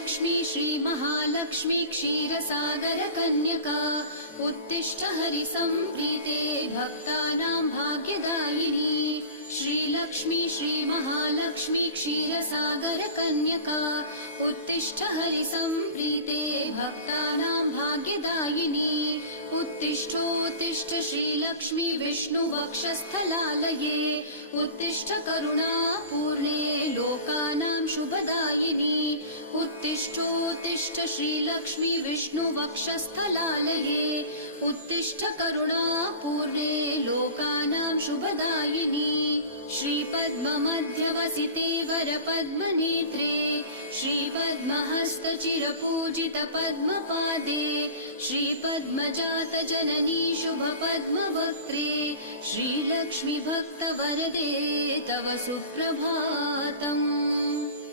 श्रीलक्ष्मी श्रीमहालक्ष्मी क्षीरसागरकन्यका उत्तिष्ठ हरिसम्प्रीते भक्तानां भाग्यदायिनी। श्रीलक्ष्मी श्रीमहालक्ष्मी क्षीरसागरकन्यका उत्तिष्ठ हरिसम्प्रीते भक्तानां भाग्यदायिनी। उत्तिष्ठोत्तिष्ठ श्रीलक्ष्मी विष्णुवक्षस्थलालये उत्तिष्ठ करुणापूर्णे लोकानां शुभदायिनी। उत्तिष्ठोत्तिष्ठ श्रीलक्ष्मी विष्णुवक्षस्थलालये उत्तिष्ठ करुणापूर्णे लोकानां शुभदायिनी। श्रीपद्ममध्यवसिते वरपद्मनेत्रे श्रीपद्महस्तचिरपूजितपद्मपादे श्रीपद्मजातजननी शुभपद्मवक्त्रे श्रीलक्ष्मी भक्तवरदे तव सुप्रभातम्।